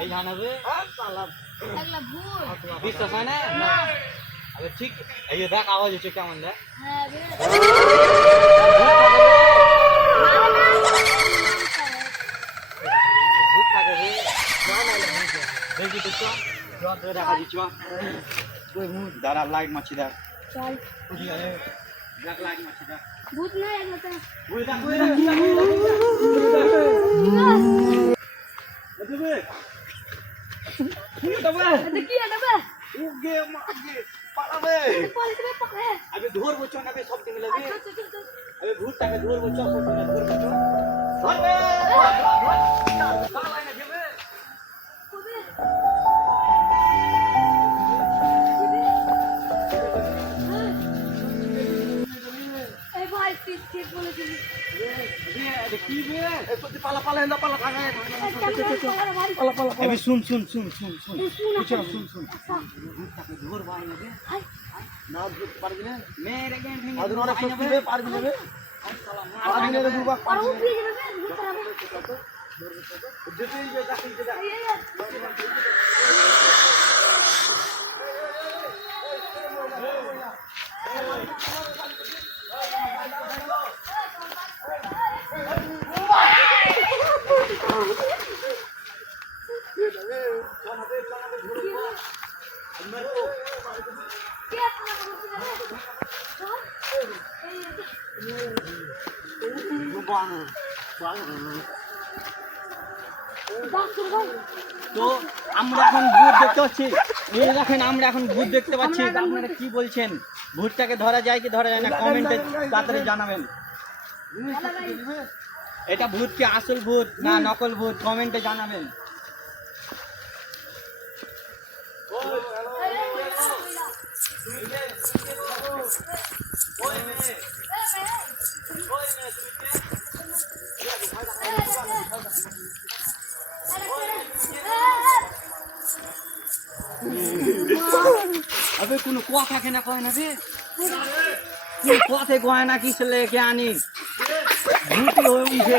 এই জানাবে বিশ্বাস হয় না আরে ঠিক এই যে দেখ আওয়াজ হচ্ছে কেমন দেখ ভূত থাকে রে দেখি তো চল দেখা দিচ্ছ ওই ভূত দাঁড়া লাইট মারছি দেখ চল দেখ লাইট মারছি দেখ ভূত না এগুলো ওই দেখ কি হবে কি হবে উগে মাগে পালাবে পলিসে পকড়ে अबे ধরবো চল না সব দিন লাগে চল अबे ভূতটাকে ধরবো চল সব দিন ধরবো চল ধরবে পালাই না যাবে এই ভাই ঠিক বলেছিস अरे की बे ए पाला पाला ना पाला खाना পালা अबे सुन सुन सुन सुन सुन सुन सुन ভূতটাকে ধরবো আই না হাই না পারবি না মেরে গেম ভেঙে আদুন অনেক শক্তি বে পারবি না বে পারবি না রে বুবা আর ও দিয়ে যাবে ভূত খারাপ যেতেই যে দেখি যে দেখ কে আপনা বলছিস তো আমরা এখন ভূত দেখতে পাচ্ছি এই দেখেন আমরা এখন ভূত দেখতে পাচ্ছি আপনারা কি বলছেন ভূতটাকে ধরা যায় কি ধরা যায় না কমেন্টে তাড়াতাড়ি জানাবেন এটা ভূত কি আসল ভূত না নকল ভূত কমেন্টে জানাবেন अबे কোনো কথা কেন কয় না রে কোন কথা কয় না কি ছেলে কে আনি ভূত হয়ে উঠে